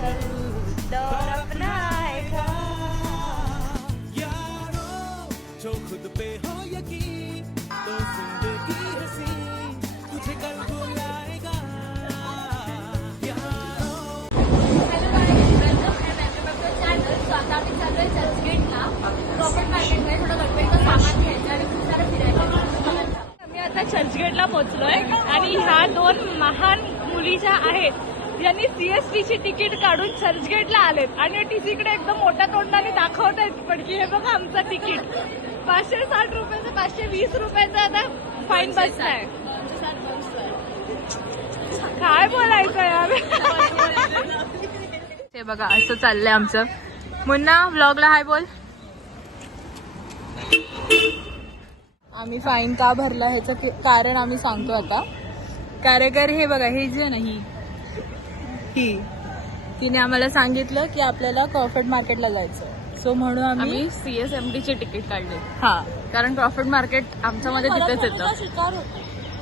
दौर अपनाएगा। जो खुद पे हो यकीन तो जिंदगी हसी तुझे कल बुलाएगा। आम्ही आता चर्चगेटला पोहोचलोय आणि ह्या दोन महान मुली ज्या आहेत यांनी CST ची तिकीट काढून चर्चगेटला आलेत आणि टीसीकडे एकदम मोठ्या तोंडाने दाखवत आहेत पण की हे बघा आमचं तिकीट 560 रुपयाचं 520 रुपयाचं आता फाईन बसलाय. काय बोलायचं यार. हे बघा असं चाललंय आमचं. मुन्ना व्लॉगला हाय बोल. आम्ही फाईन का भरला ह्याचं कारण आम्ही सांगतो आता. कार्यकर हे बघा हे जे नाही ही तिने आम्हाला सांगितलं की आपल्याला क्रॉफर्ड मार्केटला जायचं. सो म्हणून आम्ही CSMT चे तिकीट काढले. हा कारण क्रॉफर्ड मार्केट आमच्यामध्ये तिथेच येतं. शिकार होतो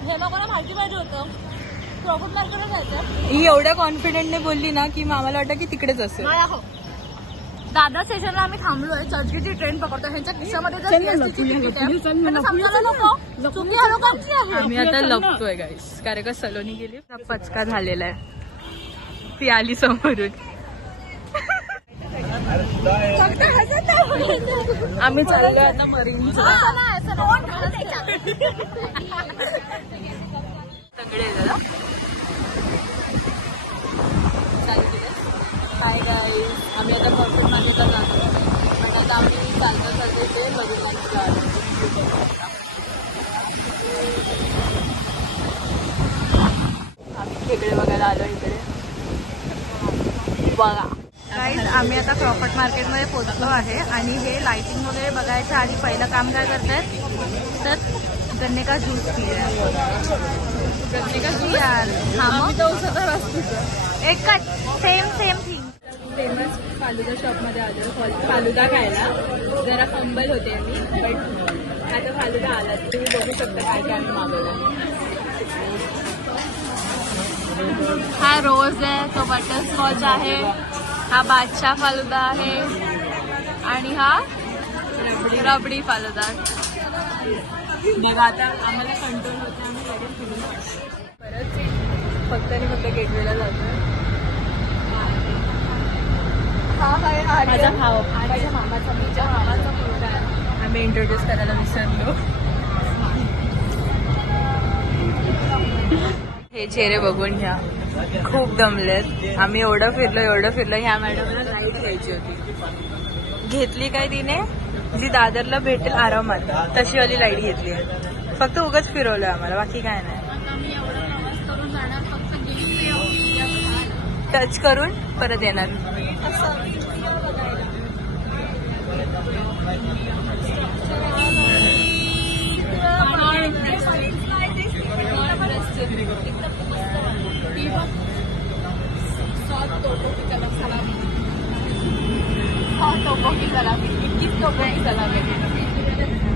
हे लोकांना माहिती पाहिजे होतं क्रॉफर्ड मार्केटला जायचं. ही एवढ्या कॉन्फिडंटने बोलली ना की आम्हाला वाटतं की तिकडेच असेल. दादर स्टेशनला आम्ही थांबलोय. चर्चगेटची ट्रेन पकडतो. ह्यांच्या खिशामध्ये जर CST ची तिकीट आहे त्यांना समजायला नको. चुकी ह्या लोकांची आहे. आम्ही आता लपतोय गाईस कारण का सलोनी गेली पचका झालेला आहे. ती आली समोरून. आम्ही चाललोय आता मरीन सगळे जरा काय गाईस आम्ही आता क्रॉफर्ड मार्केटला जातो पण आता आम्ही चालतो ते बघितलं. आम्ही खेकडे बघायला आलो इकडे बघा. गाईज आम्ही आता क्रॉफर्ड मार्केटमध्ये पोहोचलो आहे आणि हे लाइटिंग वगैरे बघायच्या आधी पहिलं काम काय करतायत तर गन्ने का ज्यूस पिया. गन्ने का ज्यूस यार एकच सेम थिंग. फेमस फालुदा शॉपमध्ये आलो फालुदा खायला. जरा फंबल होते आम्ही बट आता फालुदा आला. तुम्ही बघू शकता काय काय आम्ही मागवलं. हा रोज आहे तो बटरस्कॉच आहे. हा बादशाह फालुदा आहे आणि हा रबडी फालुदा. बघा आता आम्हाला कंट्रोल होते आम्ही लगेच फिरून परत फक्त आणि फक्त गेटवेला जातो. माझा भाव माझ्या मामाचा मुलगा आहे. आम्ही इंट्रोड्यूस करायला विसरलो. हे चेहरे बघून घ्या खूप दमलेत. आम्ही एवढं फिरलो. ह्या मॅडमला लाईट घ्यायची होती. घेतली काय तिने जी दादरला भेटेल आरामात तशी वाली लाईट घेतली. फक्त उगाच फिरवलंय आम्हाला बाकी काय नाही. टच करून परत येणार.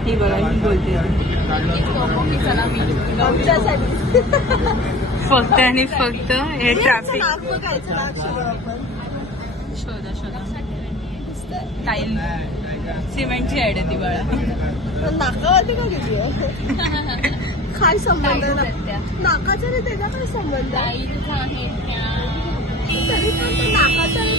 ही बघा ही बोलते फक्त आणि फक्त हे ट्रॅफिक शोधा टाईल सिमेंटची ऍड आहे ती बाळा. नाकावरती का गेली आहे? काय संबंध नाकाचा रे त्याचा काय संबंध तरी पण नाकाचा रे